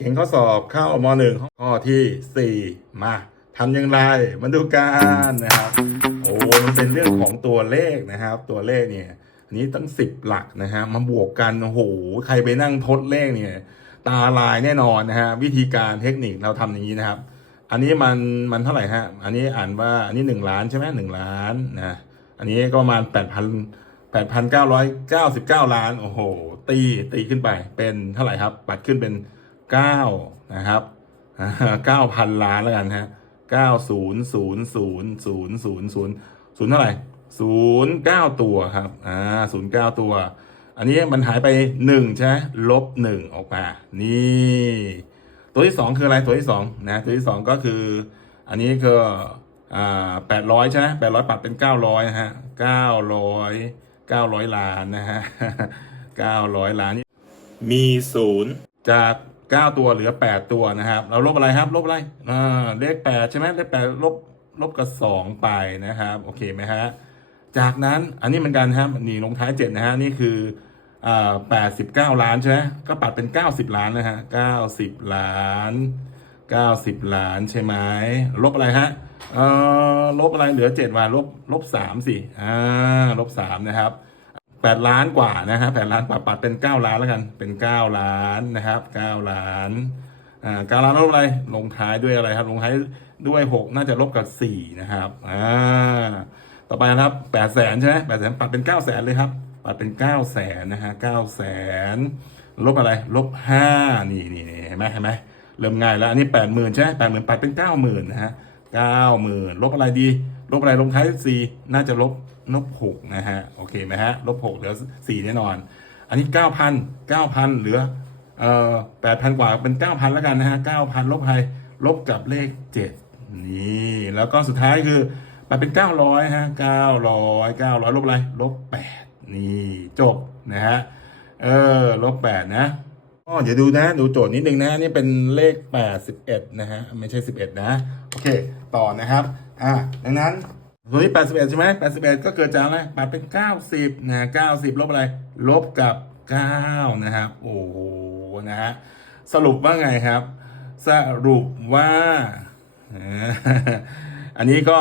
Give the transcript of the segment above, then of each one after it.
เขียนข้อสอบเข้ามหนึ่งข้อที่สี่มาทำอย่างไร มาดูกันนะครับโอ้มันเป็นเรื่องของตัวเลขนะครับ ตัวเลขเนี่ยอันนี้ตั้งสิบหลักนะฮะมาบวกกันโอ้โหใครไปนั่งทดเลขเนี่ยตาลายแน่นอนนะฮะวิธีการเทคนิคเราทำอย่างนี้นะครับ อันนี้มันมันเท่าไหร่ฮะอันนี้อ่านว่าอันนี้หนึ่งล้านใช่ไหมหนึ่งล้านนะอันนี้ก็ประมาณแปดพันแปดพันเก้าร้อยเก้าสิบเก้าล้านโอ้โหตีตีขึ้นไปเป็นเท่าไหร่ครับปัดขึ้นเป็น เก้านะครับเก้าพันล้านแล้วกันฮะเก้าศูนย์ศูนย์ศูนย์ศูนย์ศูนย์ศูนย์ศูนย์เท่าไหร่ศูนย์เก้าตัวครับอ่าศูนย์เก้าตัว อันนี้มันหายไปหนึ่งใช่ไหมลบหนึ่งออกมา นี่ตัวที่สองคืออะไรตัวที่สองนะตัวที่สองก็คือ อันนี้ก็อ่าแปดร้อยใช่ไหมแปดร้อยปัดเป็นเก้าร้อยฮะเก้าร้อยเก้าร้อยล้านนะฮะเก้าร้อยล้าน มีศูนย์จาก เก้าตัวเหลือแปดตัวนะครับเราลบอะไรครับ ลบอะไรอ่าเลขแปดใช่ไหมเลขแปดลบลบกับสองไปนะครับ โอเคไหมฮะจากนั้นอันนี้เหมือนกันครับนี่ลงท้ายเจ็ดนะฮะนี่คืออ่าแปดสิบเก้าล้านใช่ไหมก็ปัดเป็นเก้าสิบล้านนะฮะเก้าสิบล้านเก้าสิบล้านใช่ไหมลบอะไรฮะเอ่อลบอะไรเหลือเจ็ดมาลบลบสามสิอ่าลบสามนะครับ แปดล้านกว่านะฮะแปดล้านกว่าปัดเป็นเก้าล้านแล้วกัน เป็นเก้าล้านนะครับเก้าล้านอ่าเก้าล้านลบอะไรลงท้ายด้วยอะไรครับ ลงท้ายด้วยหกน่าจะลบกับสี่นะครับอ่าต่อไปนะครับแปดแสนใช่ไหมแปดแสนปัดเป็นเก้าแสนเลยครับ ปัดเป็นเก้าแสนนะฮะเก้าแสนลบอะไรลบห้านี่นี่นี่เห็นไหมเห็นไหมเริ่มง่ายแล้วอันนี้แปดหมื่นใช่ไหมแปดหมื่นปัดเป็นเก้าหมื่นนะฮะเก้าหมื่นลบอะไรดี ลบอะไรลงท้ายสี่น่าจะลบลบหกนะฮะโอเคไหมฮะลบหกเหลือสี่แน่นอน อันนี้เก้าพันเก้าพันเหลือเอ่อแปดพันกว่าเป็นเก้าพันแล้วกันนะฮะเก้าพันลบใครลบกับเลขเจ็ดนี่แล้วก็สุดท้ายคือมันเป็นเก้าร้อยฮะเก้าร้อยเก้าร้อยลบอะไรลบแปดนี่จบนะฮะเออลบแปดนะอ๋อเดี๋ยวดูนะดูโจทย์นิดนึงนะนี่เป็นเลขแปดสิบเอ็ดนะฮะไม่ใช่สิบเอ็ดนะโอเคต่อนะครับ อะดังนั้นตัวนี้ 81 ใช่ไหม81 ก็เกิดจากอะไรปัดเป็น 90นะ90 ลบอะไร ลบกับ 9 นะครับ โอ้โห นะฮะ สรุปว่าไงครับ สรุปว่า อันนี้ก็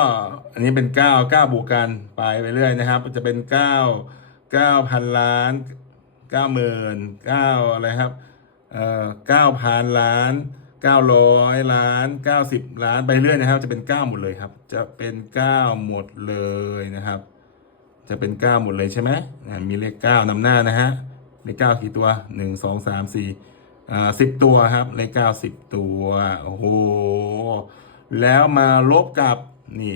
อันนี้เป็น 9 9 บวกกันไปไปเรื่อยนะครับ จะเป็น 9 9พันล้าน9หมื่น9อะไรครับ เอ่อ9,000ล้าน 900ล้าน90ล้านไปเรื่อยนะครับ จะเป็น9หมดเลยครับ จะเป็น9หมดเลยนะครับ จะเป็น9หมดเลยใช่ไหมอ่ามีเลข9นำหน้านะฮะเลข9กี่ตัว1 2 3 4อ่า10ตัวครับ เลข9 10ตัวโอ้โหแล้วมาลบกับนี่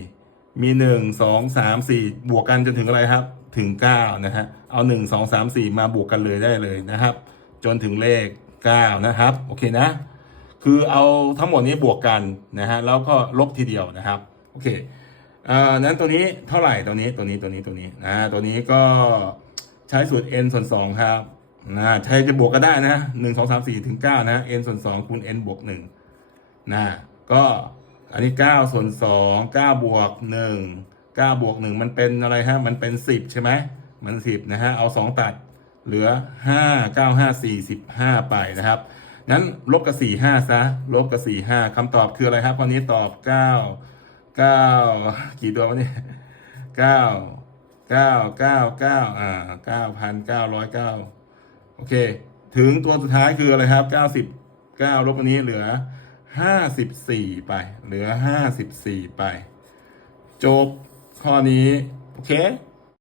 มี1 2 3 4บวกกันจนถึงอะไรครับ ถึง9นะฮะเอา1 2 3 4มสี่มาบวกกันเลยได้เลยนะครับ จนถึงเลข9นะครับ โอเคนะ คือเอาทั้งหมดนี้บวกกันนะฮะแล้วก็ลบทีเดียวนะครับโอเคเอ่อนั้นตัวนี้เท่าไหร่ตัวนี้ตัวนี้ตัวนี้ตัวนี้นะตัวนี้ก็ใช้สูตร n ส่วน2ครับนะใช้จะบวกก็ได้นะหนึ่งสองสามสี่ถึงเก้านะ n ส่วน2คูณ n บวกหนึ่งนะก็อันนี้เก้าส่วนสองเก้าบวกหนึ่งเก้าบวกหนึ่งมันเป็นอะไรฮะมันเป็นสิบใช่ไหมมันสิบนะฮะเอาสองตัดเหลือห้าเก้าห้าสี่สิบห้าไปนะครับ งั้นลบกับสี่ห้าซะ ลบกับสี่ห้าคำตอบคืออะไรครับวันนี้ตอบเก้าเก้ากี่ตัววะเนี่ยเก้าเก้าเก้าเก้าอ่าเก้าพันเก้าร้อยเก้าโอเค ถึงตัวสุดท้ายคืออะไรครับเก้าสิบเก้าลบอันนี้เหลือห้าสิบสี่ไป เหลือห้าสิบสี่ไป จบข้อนี้ โอเค